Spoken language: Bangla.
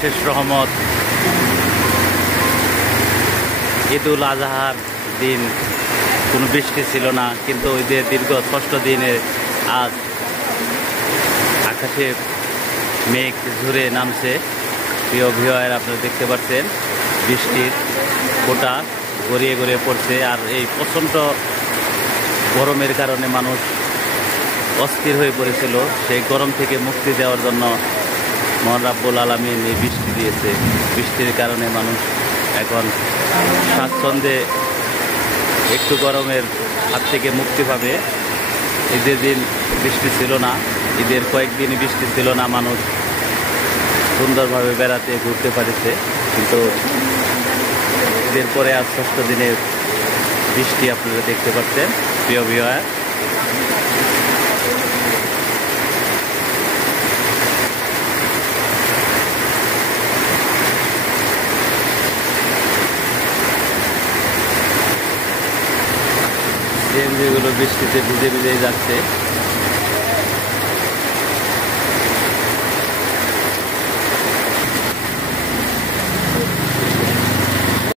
শেষ রহমত। ঈদুল আজহার দিন কোনো বৃষ্টি ছিল না, কিন্তু ঈদের দীর্ঘ ৬ষ্ঠ দিনে আজ আকাশে মেঘ ঝরে নামছে। প্রিয় ভিউয়ার, আপনারা দেখতে পাচ্ছেন বৃষ্টির ফোঁটা গড়িয়ে গড়িয়ে পড়ছে। আর এই প্রচণ্ড গরমের কারণে মানুষ অস্থির হয়ে পড়েছিল। সেই গরম থেকে মুক্তি দেওয়ার জন্য মহান রাব্বুল আলামিন এই বৃষ্টি দিয়েছে। বৃষ্টির কারণে মানুষ এখন স্বাচ্ছন্দ্যে একটু গরমের হাত থেকে মুক্তি পাবে। ঈদের দিন বৃষ্টি ছিল না, ঈদের কয়েকদিনই বৃষ্টি ছিল না, মানুষ সুন্দরভাবে বেড়াতে ঘুরতে পারেছে। কিন্তু ঈদের পরে আজ ৬ষ্ঠ দিনে বৃষ্টি আপনারা দেখতে পাচ্ছেন। প্রিয় ভিউয়ার, সিএনজিগুলো বৃষ্টিতে ভিজে ভিজে যাচ্ছে।